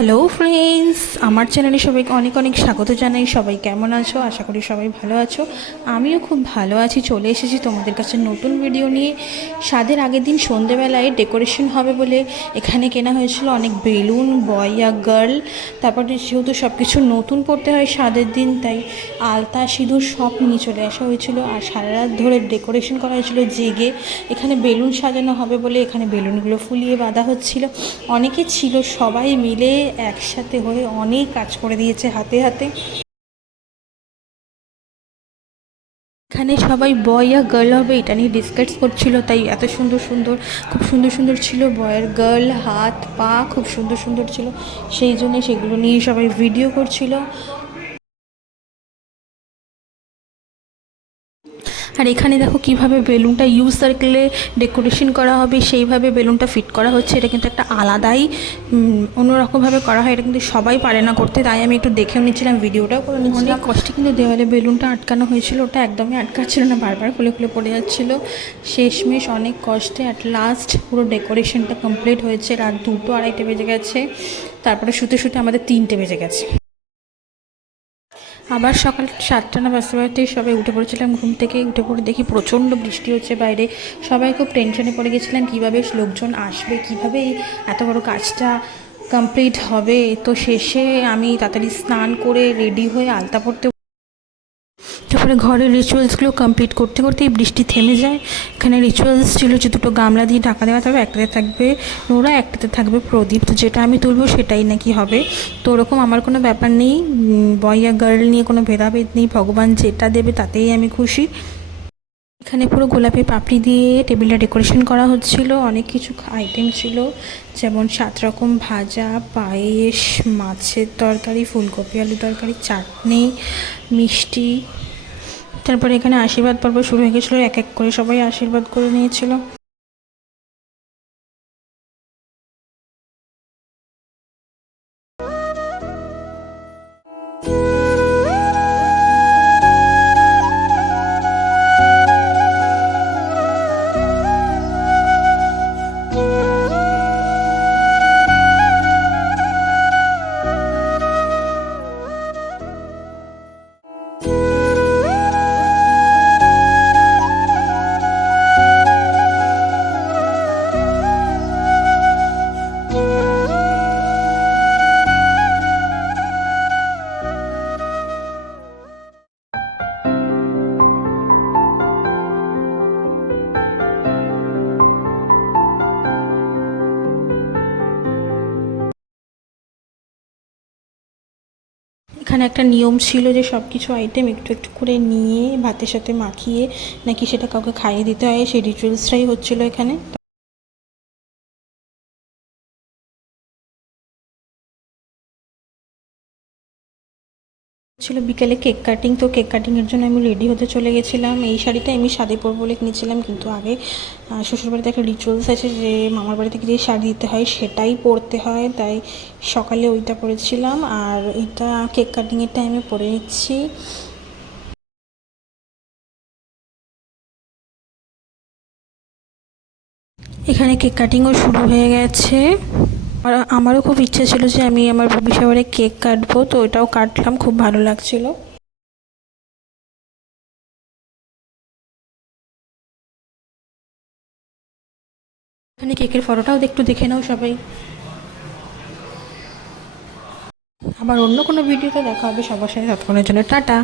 Hello friends, আমার চ্যানেলে সবাইকে অনেক অনেক স্বাগত জানাই। সবাই কেমন আছো? আশা করি সবাই ভালো আছো। আমিও খুব ভালো আছি। চলে এসেছি তোমাদের কাছে নতুন ভিডিও নিয়ে। স্বাদের আগের দিন সন্ধেবেলায় ডেকোরেশন হবে বলে এখানে কেনা হয়েছিল অনেক বেলুন, বয় আর গার্ল। তারপরে যেহেতু সব কিছু নতুন পড়তে হয় স্বাদের দিন, তাই আলতা সিঁদুর সব নিয়ে চলে আসা হয়েছিল। আর সারা রাত ধরে ডেকোরেশন করা হয়েছিল জেগে। এখানে বেলুন সাজানো হবে বলে এখানে বেলুনগুলো ফুলিয়ে বাঁধা হচ্ছিল। অনেকে ছিল, সবাই মিলে একসাথে হয়ে অনেক কাজ করে দিয়েছে হাতে হাতে। এখানে সবাই বয় আর গার্ল হবে এটা নিয়ে ডিসকাস করছিল, তাই এত সুন্দর সুন্দর, খুব সুন্দর সুন্দর ছিল বয়ের গার্ল, হাত পা খুব সুন্দর সুন্দর ছিল। সেই জন্য সেগুলো নিয়ে সবাই ভিডিও করছিল। আর এখানে দেখো কিভাবে বেলুনটা ইউ সার্কেলে ডেকোরেশন করা হবে, সেইভাবে বেলুনটা ফিট করা হচ্ছে। এটা কিন্তু একটা আলাদাই অন্যরকমভাবে করা হয়, এটা কিন্তু সবাই পারে না করতে, তাই আমি একটু দেখেও নিচ্ছিলাম, ভিডিওটাও করে নিচ্ছিলাম। অনেক কষ্টে কিন্তু দেওয়ালে বেলুনটা আটকানো হয়েছিল, ওটা একদমই আটকাচ্ছিল না, বারবার খুলে খুলে পড়ে যাচ্ছিলো। শেষমেশ অনেক কষ্টে অ্যাট লাস্ট পুরো ডেকোরেশনটা কমপ্লিট হয়েছে। রাত 2-2:30 বেজে গেছে, তারপরে শুতে শুতে আমাদের 3টে বেজে গেছে। আবার সকাল 7টা না বাজতে বাজতেই সবাই উঠে পড়েছিলাম ঘুম থেকে। উঠে পড়ে দেখি প্রচণ্ড বৃষ্টি হচ্ছে বাইরে। সবাই খুব টেনশনে পড়ে গেছিলাম কীভাবে লোকজন আসবে, কীভাবে এত বড় কাজটা কমপ্লিট হবে। তো শেষে আমি তাড়াতাড়ি স্নান করে রেডি হয়ে আলতা পরতে, তারপরে ঘরের রিচুয়ালসগুলো কমপ্লিট করতে করতেই বৃষ্টি থেমে যায়। এখানে রিচুয়ালস ছিল যে দুটো গামলা দিয়ে ঢাকা দেওয়া থাকবে, একটাতে থাকবে নোড়া, একটাতে থাকবে প্রদীপ। তো যেটা আমি তুলবো সেটাই নাকি হবে। তো ওরকম আমার কোনো ব্যাপার নেই, বয় আর গার্ল নিয়ে কোনো ভেদাভেদ নেই, ভগবান যেটা দেবে তাতেই আমি খুশি। এখানে পুরো গোলাপি পাপড়ি দিয়ে টেবিলটা ডেকোরেশন করা হচ্ছিল। অনেক কিছু আইটেম ছিল, যেমন 7 রকম ভাজা, পায়েস, মাছের তরকারি, ফুলকপি আলু তরকারি, চাটনি, মিষ্টি। তারপরে এখানে আশীর্বাদ পর্ব শুরু হয়ে গেছিলো, এক এক করে সবাই আশীর্বাদ করে নিয়েছিল। এখানে একটা নিয়ম ছিল যে সব কিছু আইটেম একটু একটু করে নিয়ে ভাতের সাথে মাখিয়ে নাকি সেটা কাউকে খাইয়ে দিতে হয়, সেই রিচুয়ালসটাই হচ্ছিলো এখানে। ছিল বিকেলে কেক কাটিং। তো কেক কাটিংয়ের জন্য আমি রেডি হতে চলে গেছিলাম। এই শাড়িটা আমি শাড়ি পরবো বলে কিনেছিলাম, কিন্তু আগে শ্বশুরবাড়িতে একটা রিচুয়ালস আছে যে মামার বাড়ি থেকে যে শাড়ি দিতে হয় সেটাই পরতে হয়, তাই সকালে ওইটা পরেছিলাম। আর এটা কেক কাটিংয়ের টাইমে পরে নিচ্ছি। এখানে কেক কাটিংও শুরু হয়ে গেছে। আর আমারও খুব ইচ্ছে ছিল যে আমি আমার বেবি শাওয়ারে কেক কাটবো, তো ওটাও কাটলাম, খুব ভালো লাগছিল। এখানে কেকের ফটোটাও একটু দেখে নাও সবাই। আবার অন্য কোনো ভিডিওতে দেখা হবে সবার সাথে, ততক্ষণের জন্য টাটা।